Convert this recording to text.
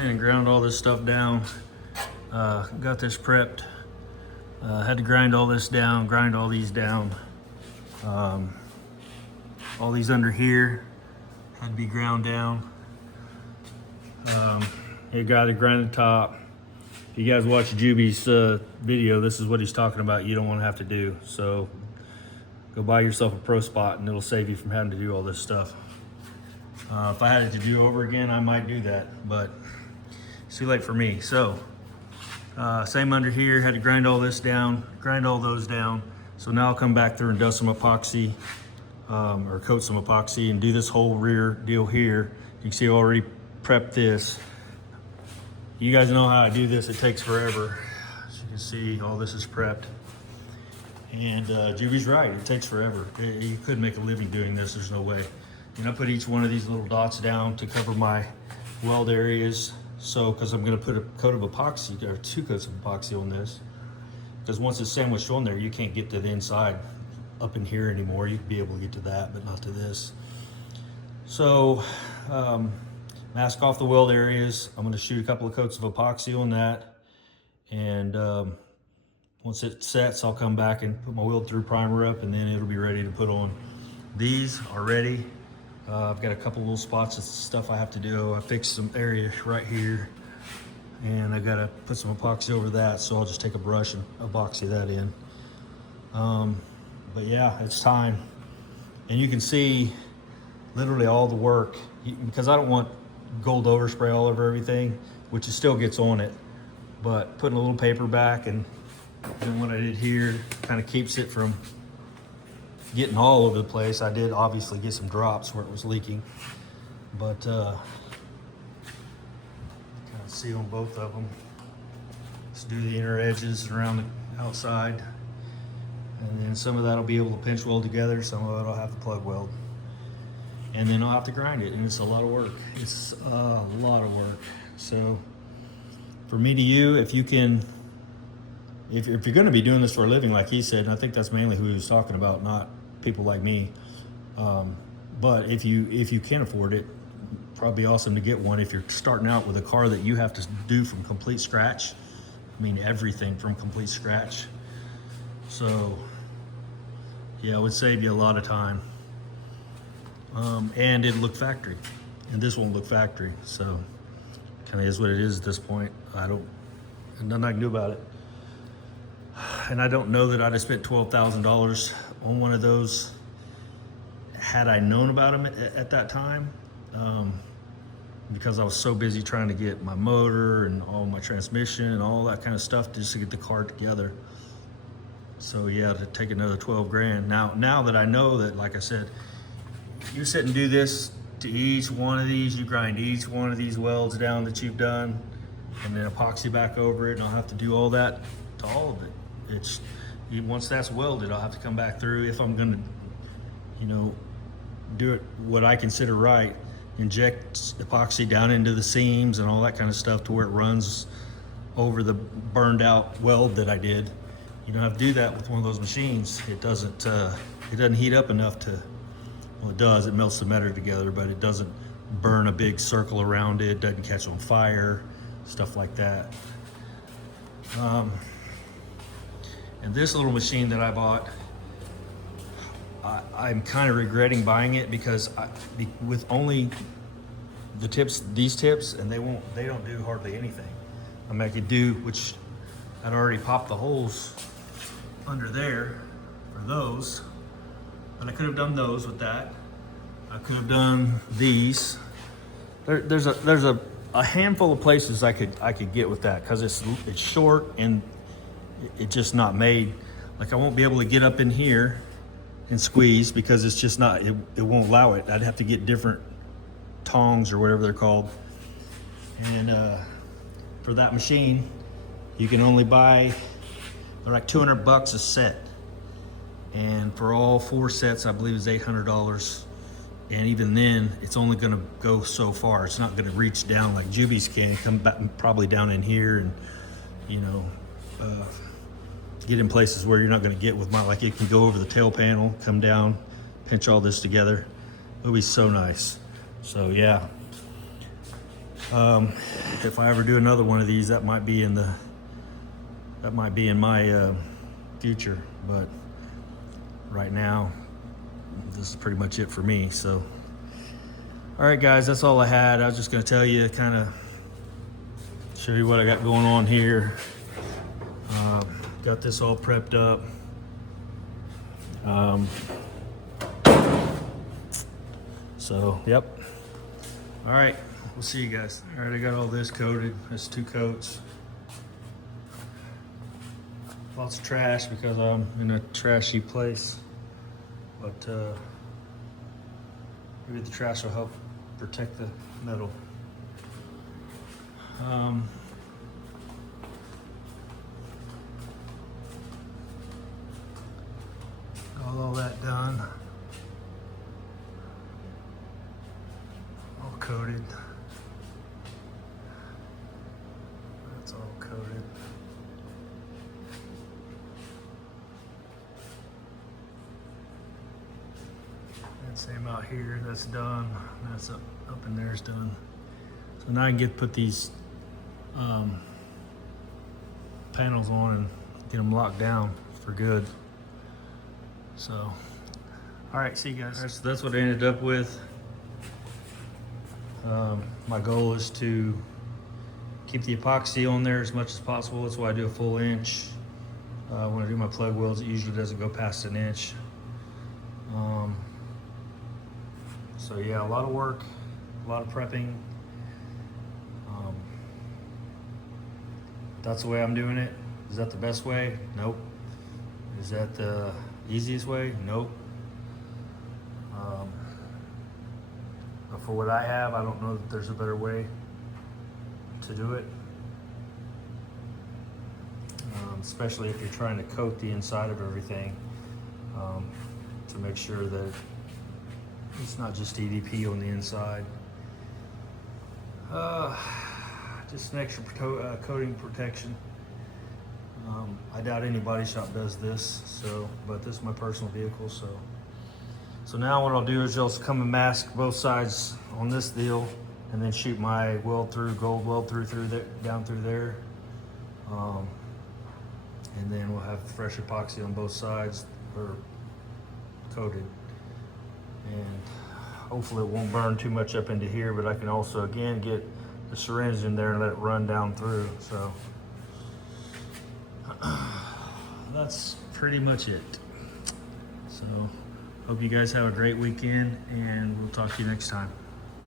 in and ground all this stuff down. Got this prepped. Had to grind all this down, grind all these down. All these under here had to be ground down. You got to grind the top. If you guys watch Juby's video, this is what he's talking about. You don't want to have to do. So go buy yourself a pro spot and it'll save you from having to do all this stuff. If I had it to do over again, I might do that, but it's too late for me. So same under here, had to grind all this down, grind all those down. So now I'll come back through and dust some epoxy or coat some epoxy and do this whole rear deal here. You can see I already prepped this. You guys know how I do this, it takes forever. As you can see, all this is prepped. And Juby's right, it takes forever. You couldn't make a living doing this, there's no way. And I put each one of these little dots down to cover my weld areas. So, because I'm gonna put a coat of epoxy, or 2 coats of epoxy on this. Because once it's sandwiched on there, you can't get to the inside up in here anymore. You'd be able to get to that, but not to this. So, mask off the weld areas. I'm gonna shoot a couple of coats of epoxy on that. And once it sets, I'll come back and put my weld through primer up, and then it'll be ready to put on. These are ready. I've got a couple little spots of stuff I have to do. I fixed some area right here, and I gotta put some epoxy over that, so I'll just take a brush and epoxy that in. But yeah, it's time. And you can see literally all the work, because I don't want gold overspray all over everything, which it still gets on it, but putting a little paper back and doing what I did here kind of keeps it from getting all over the place. I did obviously get some drops where it was leaking, but kind of see on both of them. Let's do the inner edges around the outside, and then some of that I'll be able to pinch weld together, some of it I'll have to plug weld, and then I'll have to grind it, and it's a lot of work. It's a lot of work. So for me to you, if you can, if you're going to be doing this for a living, like he said, and I think that's mainly who he was talking about, not people like me. But if you can afford it, probably awesome to get one if you're starting out with a car that you have to do from complete scratch. I mean, everything from complete scratch. So yeah, it would save you a lot of time. And it'd look factory, and this won't look factory. So kind of is what it is at this point. There's nothing I can do about it. And I don't know that I'd have spent $12,000 on one of those had I known about them at that time, because I was so busy trying to get my motor and all my transmission and all that kind of stuff just to get the car together. So yeah, to take another 12 grand. Now that I know that, like I said, you sit and do this to each one of these, you grind each one of these welds down that you've done, and then epoxy back over it, and I'll have to do all that to all of it. Once that's welded, I'll have to come back through if I'm gonna, do it what I consider right, inject epoxy down into the seams and all that kind of stuff to where it runs over the burned out weld that I did. You don't have to do that with one of those machines. It doesn't heat up enough to, well, it does, it melts the metal together, but it doesn't burn a big circle around it, doesn't catch on fire, stuff like that. And this little machine that I bought, I'm kind of regretting buying it because with only the tips, these tips, and they don't do hardly anything. I mean, I could do, which I'd already popped the holes under there for those, but I could have done those with that. I could have done these. There's a handful of places I could get with that, because it's short and it's just not made. Like, I won't be able to get up in here and squeeze because it's just not, it won't allow it. I'd have to get different tongs or whatever they're called. And for that machine, you can only buy, they're like $200 a set. And for all 4 sets, I believe it's $800. And even then, it's only gonna go so far. It's not gonna reach down like Juby's can, come back probably down in here and, get in places where you're not gonna get with mine. Like, it can go over the tail panel, come down, pinch all this together. It'll be so nice. So yeah, If I ever do another one of these, that might be in my future, but right now this is pretty much it for me. So all right guys, that's all I had. I was just going to tell you, kind of show you what I got going on here. Got this all prepped up. So yep. All right, we'll see you guys. All right, I got all this coated. That's 2 coats. Lots of trash because I'm in a trashy place, but maybe the trash will help protect the metal. Got all that done. All coated. That's all coated. And same out here, that's done. That's up in there's done. So now I can put these panels on and get them locked down for good. So, all right, see you guys. All right, so that's what I ended up with. My goal is to keep the epoxy on there as much as possible. That's why I do a full inch. When I do my plug welds, it usually doesn't go past an inch. So yeah, a lot of work, a lot of prepping. That's the way I'm doing it. Is that the best way? Nope. Is that the easiest way? Nope. But for what I have, I don't know that there's a better way to do it. Especially if you're trying to coat the inside of everything, to make sure that it's not just EDP on the inside. Just an extra coating protection. I doubt any body shop does this, but this is my personal vehicle, so now what I'll do is just come and mask both sides on this deal, and then shoot my gold weld through there, down through there, and then we'll have fresh epoxy on both sides, or coated, and hopefully it won't burn too much up into here. But I can also again get the syringe in there and let it run down through. So that's pretty much it. So hope you guys have a great weekend, and we'll talk to you next time.